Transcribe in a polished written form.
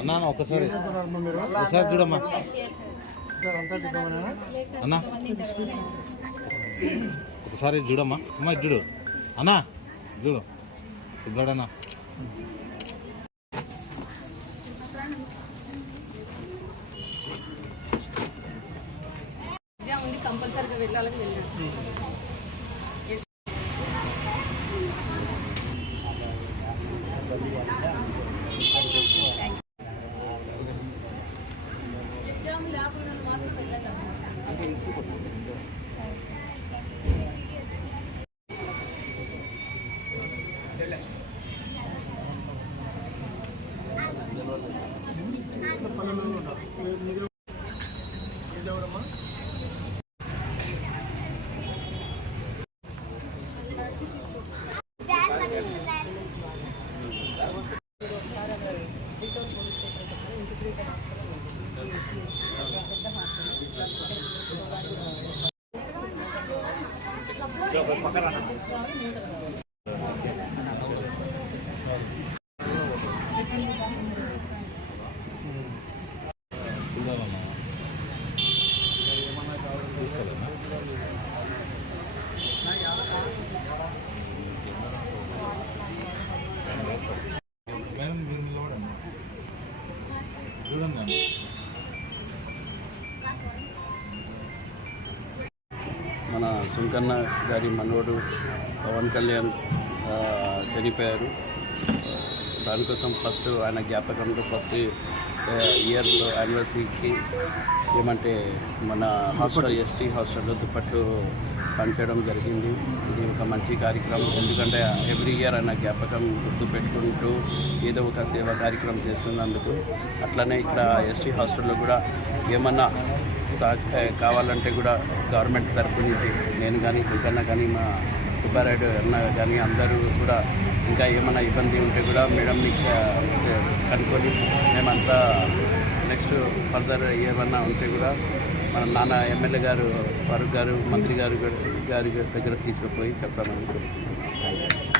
అన్నా ఒకసారి చూడమ్మా అన్నా ఒకసారి చూడమ్మా అమ్మా చూడు అన్నా చూడు సిద్ధాడన్నా కంపల్సరీగా వెళ్ళాలని వెళ్ళాను. మన సుంకన్న గారి మనవడు పవన్ కళ్యాణ్ చనిపోయారు. దానికోసం ఫస్ట్ ఆయన జ్ఞాపకంలో ఫస్ట్ ఇయర్లో యానివర్సరీకి ఏమంటే మన హాస్టల్ ఎస్టీ హాస్టల్లో దుప్పట్లు పంచడం జరిగింది. ఇది ఒక మంచి కార్యక్రమం, ఎందుకంటే ఎవ్రీ ఇయర్ ఆయన జ్ఞాపకం గుర్తు పెట్టుకుంటూ ఏదో ఒక సేవా కార్యక్రమం చేస్తున్నందుకు. అట్లనే ఇక్కడ ఎస్టీ హాస్టల్లో కూడా ఏమన్నా కావాలంటే కూడా గవర్నమెంట్ తరఫు నుంచి నేను కానీ సుంకన్న కానీ మా సుబ్బారాయుడు అన్న కానీ అందరూ కూడా ఇంకా ఏమైనా ఇబ్బంది ఉంటే కూడా మేడంని కనుక్కొని మేమంతా నెక్స్ట్ ఫర్దర్ ఏమన్నా ఉంటే కూడా మన నాన్న ఎమ్మెల్యే గారు ఫారూక్ గారు మంత్రి గారి దగ్గర తీసుకుపోయి చెప్తామని కోరుతున్నాను.